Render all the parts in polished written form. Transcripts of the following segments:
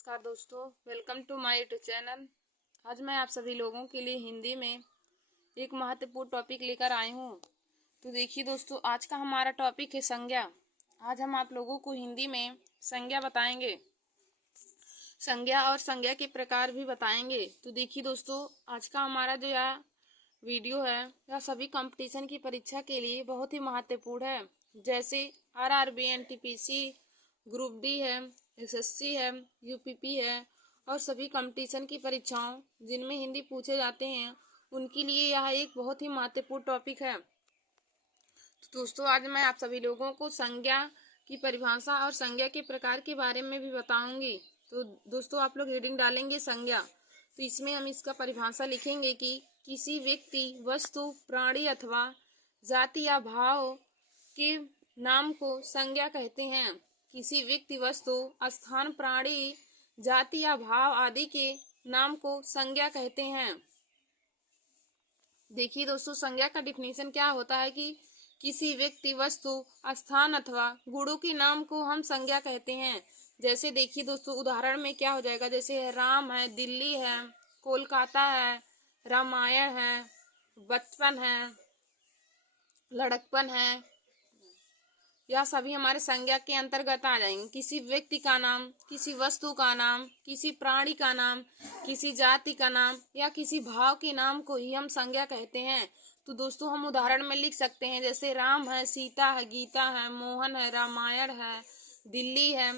नमस्कार दोस्तों, welcome to my YouTube channel. आज मैं आप सभी लोगों के लिए हिंदी में एक महत्वपूर्ण टॉपिक लेकर आई हूँ। तो देखिए दोस्तों, आज का हमारा टॉपिक है संज्ञा। आज हम आप लोगों को हिंदी में संज्ञा बताएंगे, संज्ञा और संज्ञा के प्रकार भी बताएंगे। तो देखिए दोस्तों, आज का हमारा जो यह वीडियो है यह सभी कंपटीशन की परीक्षा के लिए बहुत ही महत्वपूर्ण है। जैसे आरआरबी, एनटीपीसी, ग्रुप डी है, एसएससी है, यूपीपी है और सभी कंपटीशन की परीक्षाओं जिनमें हिंदी पूछे जाते हैं उनके लिए यह एक बहुत ही महत्वपूर्ण टॉपिक है। तो दोस्तों, आज मैं आप सभी लोगों को संज्ञा की परिभाषा और संज्ञा के प्रकार के बारे में भी बताऊंगी। तो दोस्तों, आप लोग हेडिंग डालेंगे संज्ञा, तो इसमें हम इसका परिभाषा लिखेंगे कि किसी व्यक्ति, वस्तु, प्राणी अथवा जाति या भाव के नाम को संज्ञा कहते हैं। किसी व्यक्ति, वस्तु, स्थान, प्राणी, जाति या भाव आदि के नाम को संज्ञा कहते हैं। देखिए दोस्तों, संज्ञा का डिफिनीशन क्या होता है कि किसी व्यक्ति, वस्तु, स्थान अथवा गुणों के नाम को हम संज्ञा कहते हैं। जैसे देखिए दोस्तों, उदाहरण में क्या हो जाएगा, जैसे राम है, दिल्ली है, कोलकाता है, रामायण है, बचपन है, लड़कपन है, यह सभी हमारे संज्ञा के अंतर्गत आ जाएंगे। किसी व्यक्ति का नाम, किसी वस्तु का नाम, किसी प्राणी का नाम, किसी जाति का नाम या किसी भाव के नाम को ही हम संज्ञा कहते हैं। तो दोस्तों, हम उदाहरण में लिख सकते हैं, जैसे राम है, सीता है, गीता है, मोहन है, रामायण है, दिल्ली है।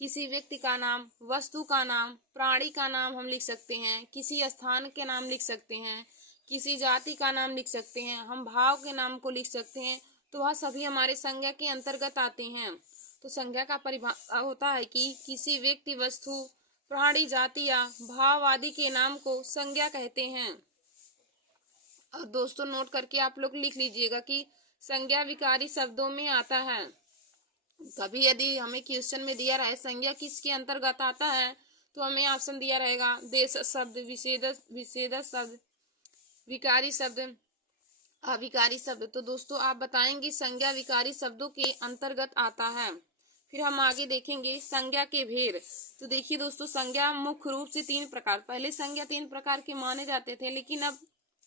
किसी व्यक्ति का नाम, वस्तु का नाम, प्राणी का नाम हम लिख सकते हैं, किसी स्थान के नाम लिख सकते हैं, किसी जाति का नाम लिख सकते हैं, हम भाव के नाम को लिख सकते हैं। तो वह सभी हमारे संज्ञा के अंतर्गत आते हैं। तो संज्ञा का परिभाषा होता है कि किसी व्यक्ति, वस्तु, प्राणी, जाति या भाव आदि के नाम को संज्ञा कहते हैं। और दोस्तों, नोट करके आप लोग लिख लीजिएगा कि संज्ञा विकारी शब्दों में आता है। कभी यदि हमें क्वेश्चन में दिया रहे संज्ञा किसके अंतर्गत आता है, तो हमें ऑप्शन दिया रहेगा देश शब्द, विशेषण शब्द, विकारी शब्द, अविकारी शब्द। तो दोस्तों, आप बताएंगे संज्ञा विकारी शब्दों के अंतर्गत आता है। फिर हम आगे देखेंगे संज्ञा के भेद। तो देखिए दोस्तों, संज्ञा मुख्य रूप से तीन प्रकार, पहले संज्ञा तीन प्रकार के माने जाते थे, लेकिन अब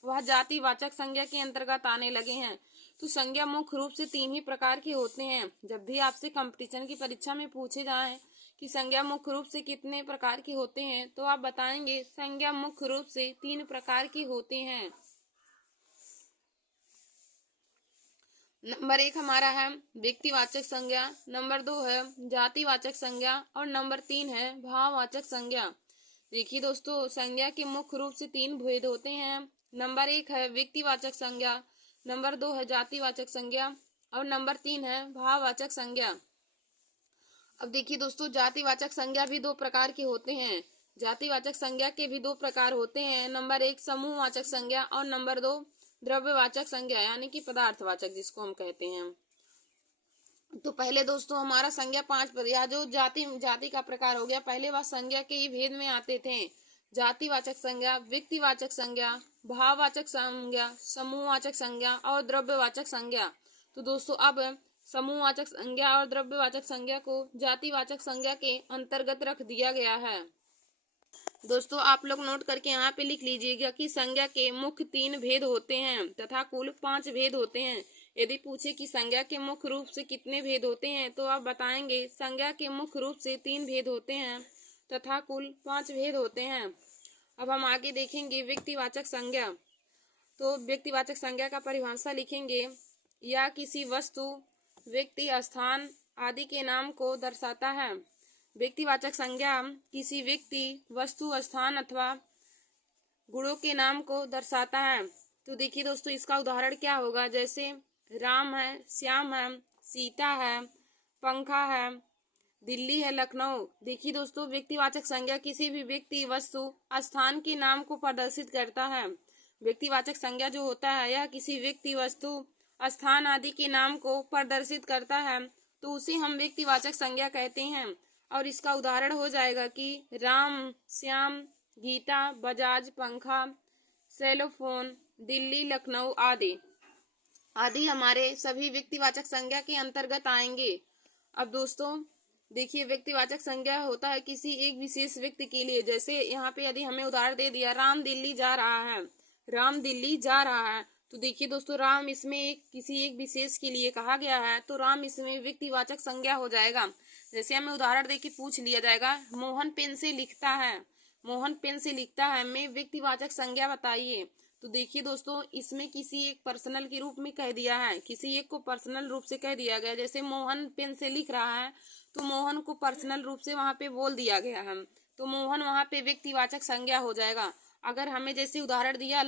वह जातिवाचक संज्ञा के अंतर्गत आने लगे हैं। तो संज्ञा मुख्य रूप से तीन ही प्रकार के होते हैं। जब भी आपसे कंपटीशन की परीक्षा में पूछे जाए कि संज्ञा मुख्य रूप से कितने प्रकार के होते हैं, तो आप बताएंगे संज्ञा मुख्य रूप से तीन प्रकार के होते हैं। नंबर 1 हमारा है व्यक्तिवाचक संज्ञा, नंबर 2 है जातिवाचक संज्ञा और नंबर 3 है भाववाचक संज्ञा। देखिए दोस्तों, संज्ञा के मुख्य रूप से तीन भेद होते हैं। नंबर 1 है व्यक्तिवाचक संज्ञा, नंबर 2 है जातिवाचक संज्ञा और नंबर 3 है भाववाचक संज्ञा। अब देखिए दोस्तों, जातिवाचक संज्ञा भी दो प्रकार के होते हैं। जातिवाचक संज्ञा के भी दो प्रकार होते हैं। नंबर 1 समूहवाचक संज्ञा और नंबर 2 द्रव्यवाचक संज्ञा, यानी कि पदार्थवाचक जिसको हम कहते हैं। तो पहले दोस्तों, हमारा संज्ञा या जो जाति का प्रकार हो गया, पहले वह संज्ञा के ही भेद में आते थे। जातिवाचक संज्ञा, व्यक्तिवाचक संज्ञा, भाववाचक संज्ञा, समूहवाचक संज्ञा और द्रव्यवाचक संज्ञा। तो दोस्तों, अब समूहवाचक संज्ञा और द्रव्यवाचक संज्ञा को जातिवाचक संज्ञा के अंतर्गत रख दिया गया है। दोस्तों, आप लोग नोट करके यहाँ पे लिख लीजिएगा कि संज्ञा के मुख्य तीन भेद होते हैं तथा कुल 5 भेद होते हैं। यदि पूछे कि संज्ञा के मुख्य रूप से कितने भेद होते हैं, तो आप बताएंगे संज्ञा के मुख्य रूप से 3 भेद होते हैं तथा कुल 5 भेद होते हैं। अब हम आगे देखेंगे व्यक्तिवाचक संज्ञा। तो व्यक्तिवाचक संज्ञा का परिभाषा लिखेंगे, या किसी वस्तु, व्यक्ति, स्थान आदि के नाम को दर्शाता है। व्यक्तिवाचक संज्ञा किसी व्यक्ति, वस्तु, स्थान अथवा गुणों के नाम को दर्शाता है। तो देखिए दोस्तों, इसका उदाहरण क्या होगा, जैसे राम है, श्याम है, सीता है, पंखा है, दिल्ली है, लखनऊ। देखिए दोस्तों, व्यक्तिवाचक संज्ञा किसी भी व्यक्ति, वस्तु, स्थान के नाम को प्रदर्शित करता है। व्यक्तिवाचक संज्ञा जो होता है यह किसी व्यक्ति, वस्तु, स्थान आदि के नाम को प्रदर्शित करता है, तो उसे हम व्यक्तिवाचक संज्ञा कहते हैं। और इसका उदाहरण हो जाएगा कि राम, श्याम, गीता, बजाज, पंखा, सेलोफोन, दिल्ली, लखनऊ आदि हमारे सभी व्यक्तिवाचक संज्ञा के अंतर्गत आएंगे। अब दोस्तों, देखिए व्यक्तिवाचक संज्ञा होता है किसी एक विशेष व्यक्ति के लिए। जैसे यहाँ पे यदि हमें उदाहरण दे दिया, राम दिल्ली जा रहा है, राम दिल्ली जा रहा है, तो देखिए दोस्तों राम इसमें किसी एक विशेष के लिए कहा गया है, तो राम इसमें व्यक्तिवाचक संज्ञा हो जाएगा। जैसे हमें उदाहरण दे के पूछ लिया जाएगा, मोहन पेन से लिखता है, मोहन पेन से लिखता है में व्यक्तिवाचक संज्ञा बताइए। तो देखिए दोस्तों इसमें किसी एक पर्सनल के रूप में कह दिया है, किसी एक को पर्सनल रूप से कह दिया गया। जैसे मोहन पेन से लिख रहा है, तो मोहन को पर्सनल रूप से वहां पे बोल दिया गया है, तो मोहन वहां पे व्यक्तिवाचक संज्ञा हो जाएगा। अगर हमें जैसे उदाहरण दिया,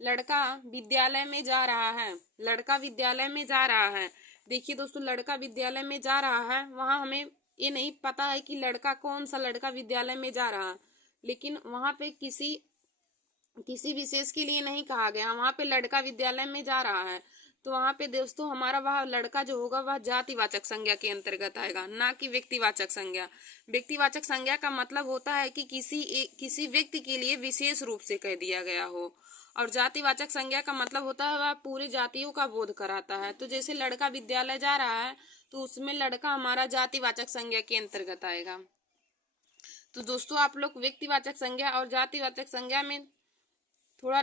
लड़का विद्यालय में जा रहा है, लड़का विद्यालय में जा रहा है। देखिए दोस्तों लड़का विद्यालय में जा रहा है, वहां हमें ये नहीं पता है कि लड़का कौन सा लड़का विद्यालय में जा रहा है, लेकिन वहां पे किसी विशेष के लिए नहीं कहा गया, वहां पे लड़का विद्यालय में जा रहा है, तो वहां पे दोस्तों हमारा वह लड़का जो होगा वह जातिवाचक संज्ञा के अंतर्गत आएगा, ना कि व्यक्तिवाचक संज्ञा। व्यक्तिवाचक संज्ञा का मतलब होता है कि किसी व्यक्ति के लिए विशेष रूप से कह दिया गया हो, और जातिवाचक संज्ञा का मतलब होता है वह पूरे जातियों का बोध कराता है। तो जैसे लड़का विद्यालय जा रहा है, तो उसमें लड़का हमारा जातिवाचक संज्ञा के अंतर्गत आएगा। तो दोस्तों आप लोग व्यक्तिवाचक संज्ञा और जातिवाचक संज्ञा में थोड़ा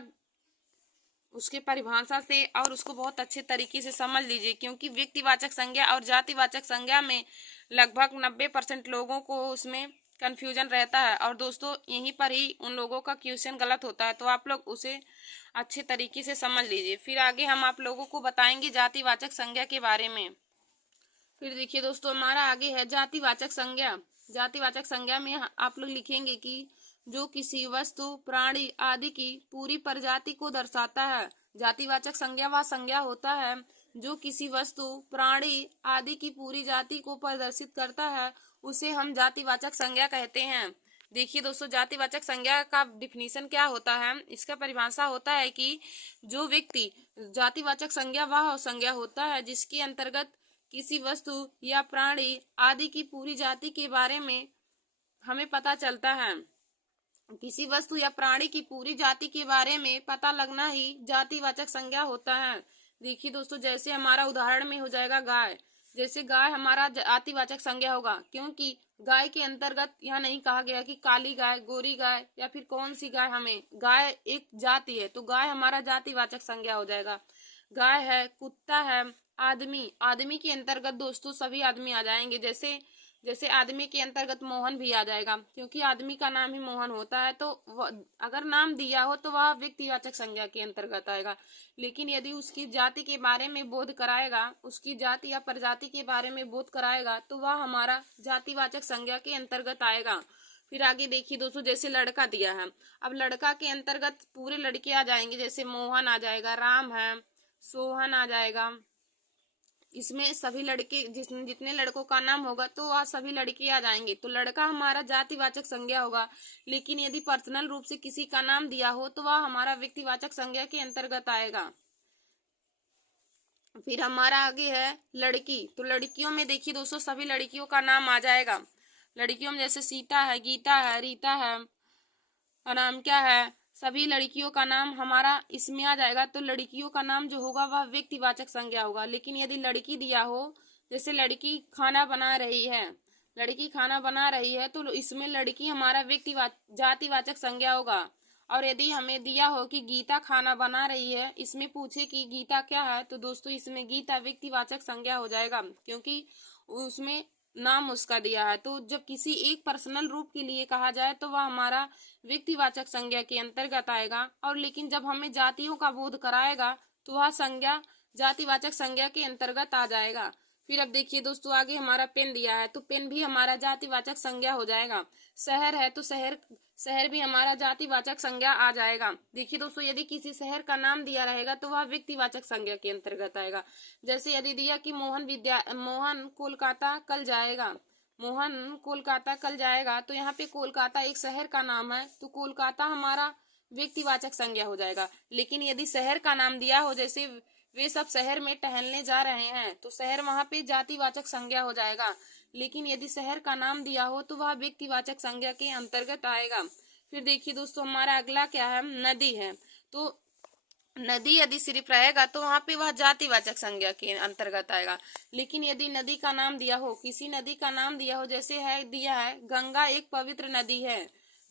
उसके परिभाषा से और उसको बहुत अच्छे तरीके से समझ लीजिए, क्योंकि व्यक्तिवाचक संज्ञा और जातिवाचक संज्ञा में लगभग 90% लोगों को उसमें कंफ्यूजन रहता है, और दोस्तों यहीं पर ही उन लोगों का क्वेश्चन गलत होता है। तो आप लोग उसे अच्छे तरीके से समझ लीजिए। फिर आगे हम आप लोगों को बताएंगे जातिवाचक संज्ञा के बारे में। फिर देखिए दोस्तों हमारा आगे है जातिवाचक संज्ञा। जातिवाचक संज्ञा में आप लोग लिखेंगे कि जो किसी वस्तु, प्राणी आदि की पूरी प्रजाति को दर्शाता है। जातिवाचक संज्ञा वह संज्ञा होता है जो किसी वस्तु, प्राणी आदि की पूरी जाति को प्रदर्शित करता है, उसे हम जातिवाचक संज्ञा कहते हैं। देखिए दोस्तों जातिवाचक संज्ञा का डिफिनीशन क्या होता है, इसका परिभाषा होता है कि जो व्यक्ति, जातिवाचक संज्ञा वह संज्ञा होता है जिसके अंतर्गत किसी वस्तु या प्राणी आदि की पूरी जाति के बारे में हमें पता चलता है। किसी वस्तु या प्राणी की पूरी जाति के बारे में पता लगना ही जातिवाचक संज्ञा होता है। देखिए दोस्तों जैसे हमारा उदाहरण में हो जाएगा गाय। जैसे गाय हमारा जातिवाचक संज्ञा होगा, क्योंकि गाय के अंतर्गत यह नहीं कहा गया कि काली गाय, गोरी गाय या फिर कौन सी गाय, हमें गाय एक जाति है, तो गाय हमारा जातिवाचक संज्ञा हो जाएगा। गाय है, कुत्ता है, आदमी, आदमी के अंतर्गत दोस्तों सभी आदमी आ जाएंगे। जैसे आदमी के अंतर्गत मोहन भी आ जाएगा, क्योंकि आदमी का नाम ही मोहन होता है, तो अगर नाम दिया हो तो वह व्यक्तिवाचक संज्ञा के अंतर्गत आएगा। लेकिन यदि उसकी जाति के बारे में बोध कराएगा, उसकी जाति या प्रजाति के बारे में बोध कराएगा, तो वह हमारा जातिवाचक संज्ञा के अंतर्गत आएगा। फिर आगे देखिए दोस्तों जैसे लड़का दिया है, अब लड़का के अंतर्गत पूरे लड़के आ जाएंगे। जैसे मोहन आ जाएगा, राम है, सोहन आ जाएगा, इसमें सभी लड़के जितने लड़कों का नाम होगा तो वह सभी लड़के आ जाएंगे। तो लड़का हमारा जातिवाचक संज्ञा होगा। लेकिन यदि पर्सनल रूप से किसी का नाम दिया हो तो वह हमारा व्यक्तिवाचक संज्ञा के अंतर्गत आएगा। फिर हमारा आगे है लड़की। तो लड़कियों में देखिए दोस्तों सभी लड़कियों का नाम आ जाएगा। लड़कियों में जैसे सीता है, गीता है, रीता है, अनामिका है, सभी लड़कियों का नाम हमारा इसमें आ जाएगा। तो लड़कियों का नाम जो होगा वह व्यक्तिवाचक संज्ञा होगा। लेकिन यदि लड़की दिया हो, जैसे लड़की खाना बना रही है, लड़की खाना बना रही है, तो इसमें लड़की हमारा जातिवाचक संज्ञा होगा। और यदि हमें दिया हो कि गीता खाना बना रही है, इसमें पूछे कि गीता क्या है, तो दोस्तों इसमें गीता व्यक्तिवाचक संज्ञा हो जाएगा, क्योंकि उसमें नाम उसका दिया है। तो जब किसी एक पर्सनल रूप के लिए कहा जाए तो वह हमारा व्यक्तिवाचक संज्ञा के अंतर्गत आएगा। और लेकिन जब हमें जातियों का बोध कराएगा तो वह संज्ञा जातिवाचक संज्ञा के अंतर्गत आ जाएगा। फिर अब देखिए दोस्तों आगे हमारा पेन दिया है, तो पेन भी हमारा जातिवाचक संज्ञा हो जाएगा। शहर है तो शहर भी हमारा जातिवाचक संज्ञा आ जाएगा। देखिए दोस्तों यदि किसी शहर का नाम दिया रहेगा तो वह व्यक्तिवाचक संज्ञा के अंतर्गत आएगा। जैसे यदि दिया कि मोहन कोलकाता कल जाएगा, मोहन कोलकाता कल जाएगा, तो यहाँ पे कोलकाता एक शहर का नाम है, तो कोलकाता हमारा व्यक्तिवाचक संज्ञा हो जाएगा। लेकिन यदि शहर का नाम दिया हो, जैसे वे सब शहर में टहलने जा रहे हैं, तो शहर वहां पे जातिवाचक संज्ञा हो जाएगा। लेकिन यदि शहर का नाम दिया हो तो वह व्यक्तिवाचक संज्ञा के अंतर्गत आएगा। फिर देखिए दोस्तों हमारा अगला क्या है, नदी है। तो नदी यदि सिर्फ रहेगा तो वहां पे वह जातिवाचक संज्ञा के अंतर्गत आएगा। लेकिन यदि नदी का नाम दिया हो, किसी नदी का नाम दिया हो, जैसे है दिया है गंगा एक पवित्र नदी है,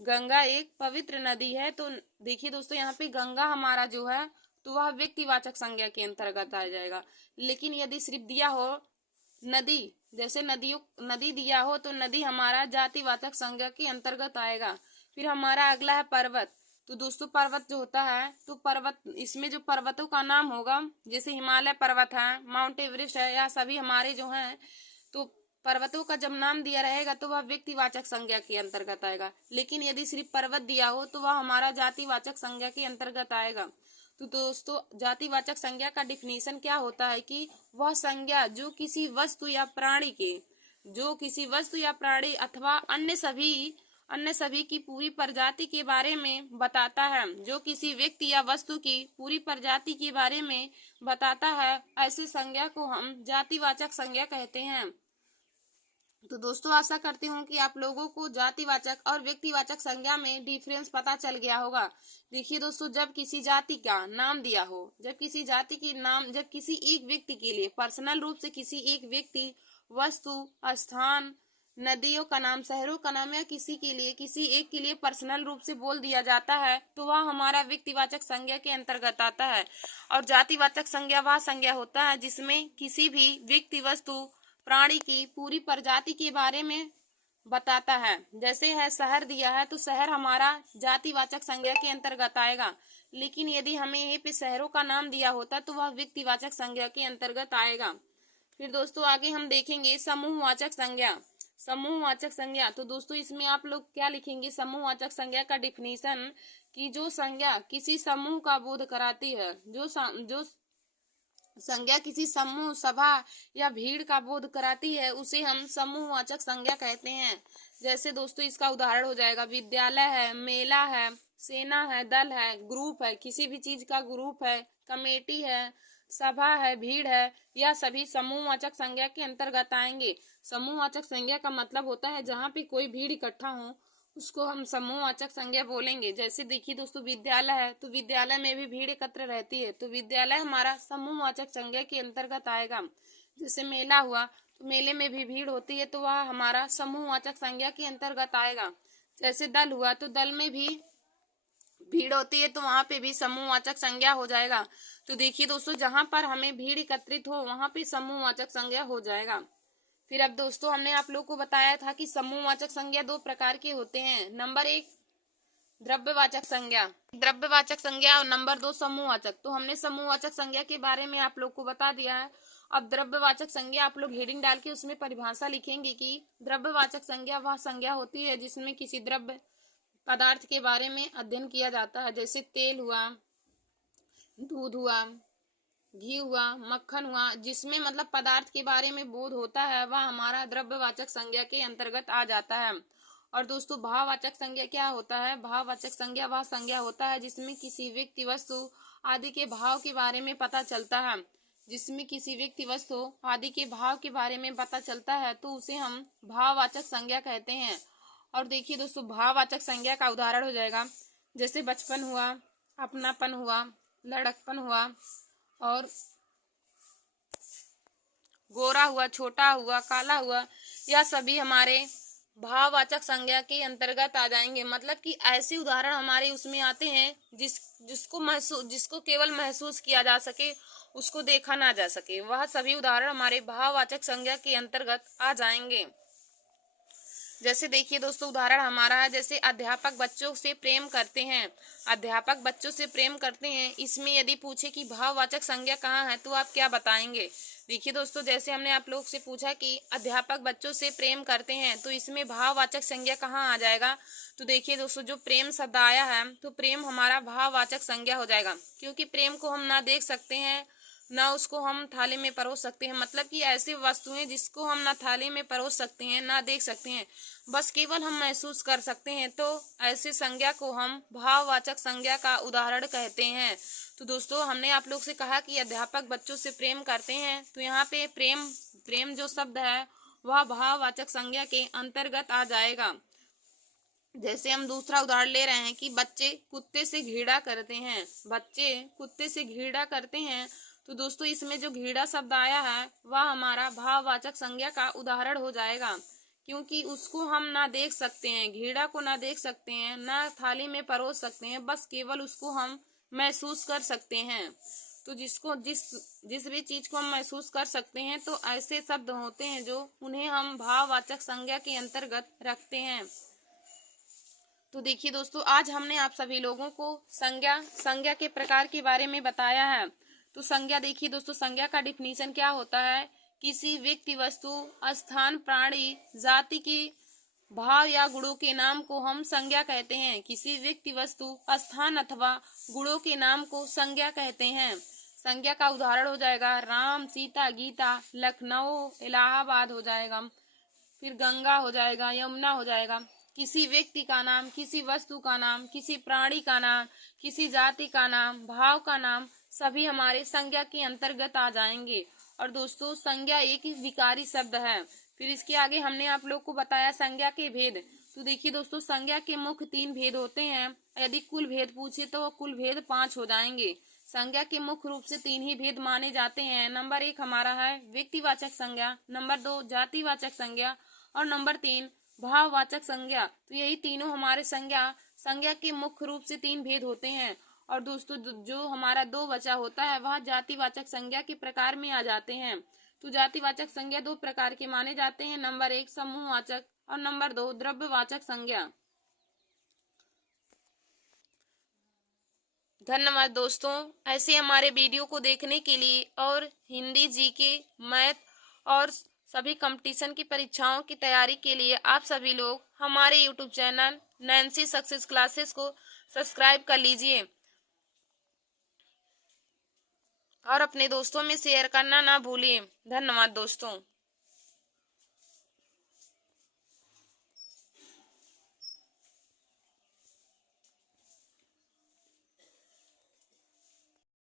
गंगा एक पवित्र नदी है, तो देखिए दोस्तों यहाँ पे गंगा हमारा जो है तो वह व्यक्तिवाचक संज्ञा के अंतर्गत आ जाएगा। लेकिन यदि सिर्फ दिया हो नदी, जैसे नदी दिया हो तो नदी हमारा जातिवाचक संज्ञा के अंतर्गत आएगा। फिर हमारा अगला है पर्वत। तो दोस्तों पर्वत जो होता है तो पर्वत, इसमें जो पर्वतों का नाम होगा जैसे हिमालय पर्वत है, माउंट एवरेस्ट है, या सभी हमारे जो हैं तो पर्वतों का जब नाम दिया रहेगा तो वह व्यक्तिवाचक संज्ञा के अंतर्गत आएगा। लेकिन यदि सिर्फ पर्वत दिया हो तो वह हमारा जातिवाचक संज्ञा के अंतर्गत आएगा। तो दोस्तों जातिवाचक संज्ञा का डिफिनीशन क्या होता है कि वह संज्ञा जो किसी वस्तु या प्राणी के, जो किसी वस्तु या प्राणी अथवा अन्य सभी की पूरी प्रजाति के बारे में बताता है, जो किसी व्यक्ति या वस्तु की पूरी प्रजाति के बारे में बताता है, ऐसे संज्ञा को हम जातिवाचक संज्ञा कहते हैं। तो दोस्तों आशा करती हूँ कि आप लोगों को जातिवाचक और व्यक्तिवाचक संज्ञा में डिफरेंस पता चल गया होगा। देखिए दोस्तों जब किसी जाति का नाम दिया हो, जब किसी जाति की नाम, जब किसी एक व्यक्ति के लिए पर्सनल रूप से किसी एक व्यक्ति, वस्तु, स्थान, नदियों का नाम, शहरों का नाम, या किसी के लिए, किसी एक के लिए पर्सनल रूप से बोल दिया जाता है तो वह हमारा व्यक्तिवाचक संज्ञा के अंतर्गत आता है। और जातिवाचक संज्ञा वह संज्ञा होता है जिसमें किसी भी व्यक्ति, वस्तु, प्राणी की पूरी प्रजाति के बारे में बताता है। जैसे है शहर दिया है तो शहर हमारा जातिवाचक संज्ञा के अंतर्गत आएगा। लेकिन यदि हमें यहीं पे शहरों का नाम दिया होता तो वह व्यक्तिवाचक संज्ञा के अंतर्गत आएगा। फिर दोस्तों आगे हम देखेंगे समूहवाचक संज्ञा। समूहवाचक संज्ञा, तो दोस्तों इसमें आप लोग क्या लिखेंगे, समूहवाचक संज्ञा का डिफिनीशन कि जो संज्ञा किसी समूह का बोध कराती है, जो संज्ञा किसी समूह, सभा या भीड़ का बोध कराती है उसे हम समूहवाचक संज्ञा कहते हैं। जैसे दोस्तों इसका उदाहरण हो जाएगा विद्यालय है, मेला है, सेना है, दल है, ग्रुप है, किसी भी चीज का ग्रुप है, कमेटी है, सभा है, भीड़ है, यह सभी समूहवाचक संज्ञा के अंतर्गत आएंगे। समूहवाचक संज्ञा का मतलब होता है जहाँ पे कोई भीड़ इकट्ठा हो उसको हम समूहवाचक संज्ञा बोलेंगे। जैसे देखिए दोस्तों विद्यालय है तो विद्यालय में भी भीड़ एकत्र रहती है तो विद्यालय हमारा समूहवाचक संज्ञा के अंतर्गत आएगा। जैसे मेला हुआ तो मेले में भी भीड़ होती है तो वह हमारा समूहवाचक संज्ञा के अंतर्गत आएगा। जैसे दल हुआ तो दल में भी भीड़ होती है तो वहां पे भी समूहवाचक संज्ञा हो जाएगा। तो देखिए दोस्तों जहां पर हमें भीड़ एकत्रित हो वहां पे समूहवाचक संज्ञा हो जाएगा। फिर अब दोस्तों हमने आप लोग को बताया था कि समूहवाचक संज्ञा दो प्रकार के होते हैं। नंबर एक द्रव्यवाचक संज्ञा, द्रव्यवाचक संज्ञा, और नंबर दो समूहवाचक। तो हमने समूहवाचक संज्ञा के बारे में आप लोग को बता दिया है। अब द्रव्यवाचक संज्ञा आप लोग हेडिंग डाल के उसमें परिभाषा लिखेंगे कि द्रव्यवाचक संज्ञा वह संज्ञा होती है जिसमें किसी द्रव्य पदार्थ के बारे में अध्ययन किया जाता है। जैसे तेल हुआ, दूध हुआ, घी हुआ, मक्खन हुआ, जिसमें मतलब पदार्थ के बारे में बोध होता है वह हमारा द्रव्यवाचक संज्ञा के अंतर्गत आ जाता है। और दोस्तों भाववाचक संज्ञा क्या होता है, भाववाचक संज्ञा वह संज्ञा होता है जिसमें किसी व्यक्ति, वस्तु आदि के भाव के बारे में पता चलता है, जिसमें किसी व्यक्ति, वस्तु आदि के भाव के बारे में पता चलता है तो उसे हम भाववाचक संज्ञा कहते हैं। और देखिए दोस्तों भाववाचक संज्ञा का उदाहरण हो जाएगा जैसे बचपन हुआ, अपनापन हुआ, लड़कपन हुआ, और गोरा हुआ, छोटा हुआ, काला हुआ, यह सभी हमारे भाववाचक संज्ञा के अंतर्गत आ जाएंगे। मतलब कि ऐसे उदाहरण हमारे उसमें आते हैं जिसको केवल महसूस किया जा सके, उसको देखा ना जा सके, वह सभी उदाहरण हमारे भाववाचक संज्ञा के अंतर्गत आ जाएंगे। जैसे देखिए दोस्तों उदाहरण हमारा है जैसे अध्यापक बच्चों से प्रेम करते हैं, अध्यापक बच्चों से प्रेम करते हैं। इसमें यदि पूछे कि भाववाचक संज्ञा कहाँ है तो आप क्या बताएंगे। देखिए दोस्तों जैसे हमने आप लोग से पूछा कि अध्यापक बच्चों से प्रेम करते हैं तो इसमें भाववाचक संज्ञा कहाँ आ जाएगा। तो देखिए दोस्तों जो प्रेम शब्द आया है तो प्रेम हमारा भाववाचक संज्ञा हो जाएगा, क्योंकि प्रेम को हम ना देख सकते हैं ना उसको हम थाली में परोस सकते हैं। मतलब कि ऐसी वस्तुएं जिसको हम ना थाली में परोस सकते हैं ना देख सकते हैं, बस केवल हम महसूस कर सकते हैं, तो ऐसी संज्ञा को हम भाववाचक संज्ञा का उदाहरण कहते हैं। तो दोस्तों हमने आप लोग से कहा कि अध्यापक बच्चों से प्रेम करते हैं तो यहाँ पे प्रेम जो शब्द है वह भाववाचक संज्ञा के अंतर्गत आ जाएगा। जैसे हम दूसरा उदाहरण ले रहे हैं कि बच्चे कुत्ते से घृणा करते हैं, बच्चे कुत्ते से घृणा करते हैं। तो दोस्तों इसमें जो घृणा शब्द आया है वह हमारा भाववाचक संज्ञा का उदाहरण हो जाएगा, क्योंकि उसको हम ना देख सकते हैं, घृणा को ना देख सकते हैं, ना थाली में परोस सकते हैं, बस केवल उसको हम महसूस कर सकते हैं। तो जिसको जिस जिस भी चीज को हम महसूस कर सकते हैं तो ऐसे शब्द होते हैं जो उन्हें हम भाववाचक संज्ञा के अंतर्गत रखते हैं। तो देखिए दोस्तों, आज हमने आप सभी लोगों को संज्ञा के प्रकार के बारे में बताया है। तो संज्ञा देखिए दोस्तों, संज्ञा का डिफिनीशन क्या होता है? किसी व्यक्ति, वस्तु, स्थान, प्राणी, जाति के भाव या गुणों के नाम को हम संज्ञा कहते हैं। किसी व्यक्ति, वस्तु, स्थान अथवा गुणों के नाम को संज्ञा कहते हैं। संज्ञा का उदाहरण हो जाएगा राम, सीता, गीता, लखनऊ, इलाहाबाद हो जाएगा, फिर गंगा हो जाएगा, यमुना हो जाएगा। किसी व्यक्ति का नाम, किसी वस्तु का नाम, किसी प्राणी का नाम, किसी जाति का नाम, भाव का नाम, सभी हमारे संज्ञा के अंतर्गत आ जाएंगे। और दोस्तों संज्ञा एक विकारी शब्द है। फिर इसके आगे हमने आप लोग को बताया संज्ञा के भेद। तो देखिए दोस्तों, संज्ञा के मुख्य 3 भेद होते हैं। यदि कुल भेद पूछे तो कुल भेद 5 हो जाएंगे। संज्ञा के मुख्य रूप से 3 ही भेद माने जाते हैं। नंबर 1 हमारा है व्यक्तिवाचक संज्ञा, नंबर 2 जातिवाचक संज्ञा और नंबर 3 भाववाचक संज्ञा। तो यही तीनों हमारे संज्ञा के मुख्य रूप से 3 भेद होते हैं। और दोस्तों जो हमारा 2 बचा होता है वह जातिवाचक संज्ञा के प्रकार में आ जाते हैं। तो जातिवाचक संज्ञा 2 प्रकार के माने जाते हैं। नंबर 1 समूहवाचक और नंबर 2 द्रव्यवाचक संज्ञा। धन्यवाद दोस्तों। ऐसे हमारे वीडियो को देखने के लिए और हिंदी, जीके, मैथ और सभी कंपटीशन की परीक्षाओं की तैयारी के लिए आप सभी लोग हमारे YouTube channel Nancy success classes को सब्सक्राइब कर लीजिए और अपने दोस्तों में शेयर करना ना भूलिए। धन्यवाद दोस्तों।